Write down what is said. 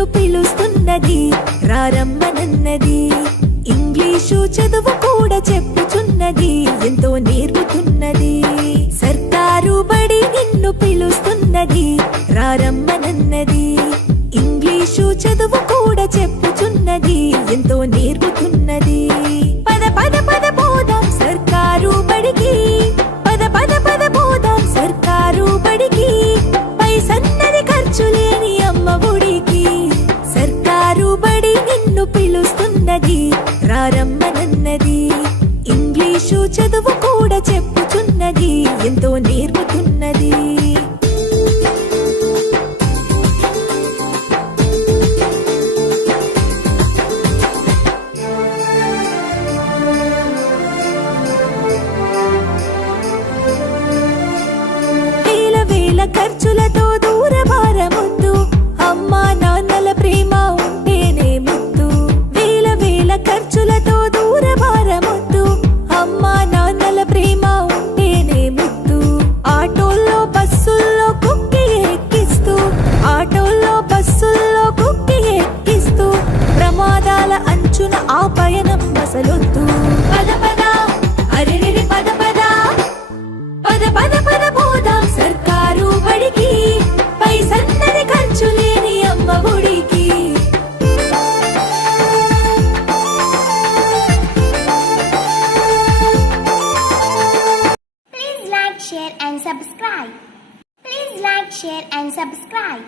నిన్ను పిలుస్తున్నది, రారమ్మనన్నది. ఇంగ్లీషు చదువు కూడా చెప్పుచున్నది, ఎంతో నేర్పుతున్నది. సర్కారు బడి నిన్ను పిలుస్తున్నది, రారమ్మనన్నది. ఇంగ్లీషు చదువు కూడా చెప్పుచున్నది, ఎంతో నేర్పుతున్నది. పద పద పద పోదాం సర్కారు బడికి, పద పద పద పోదాం సర్కారు బడికి. పైసన్నది ఖర్చు లేని అమ్మ ఒడికి. సర్కారు బడి నిన్ను పిలుస్తున్నది, రారమ్మనన్నది. ఇంగ్లీషు చదువు కూడా చెప్పుచున్నది, ఎంతో నేర్పుతున్నది. ఖర్చులతో దూరభారమొద్దు, అమ్మా నాన్నల ప్రేమ ఉంటేనే ముద్దు. వేల వేల ఖర్చులతో దూరభారమొద్దు, అమ్మా నాన్నల ప్రేమ ఉంటేనే ముద్దు. ఆటోల్లో బస్సుల్లో కుక్కి ఎక్కిస్తూ, ఆటోల్లో బస్సుల్లో కుక్కి ఎక్కిస్తూ, ప్రమాదాల అంచున ఆ పయనం అసలొద్దు. పద పద అరెరెరి పద పద, పద పద పద పోదాం సర్కారు బడికి. పైసన్నది ఖర్చు లేని అమ్మ ఒడికి. Please like, share and subscribe. Please like, share and subscribe.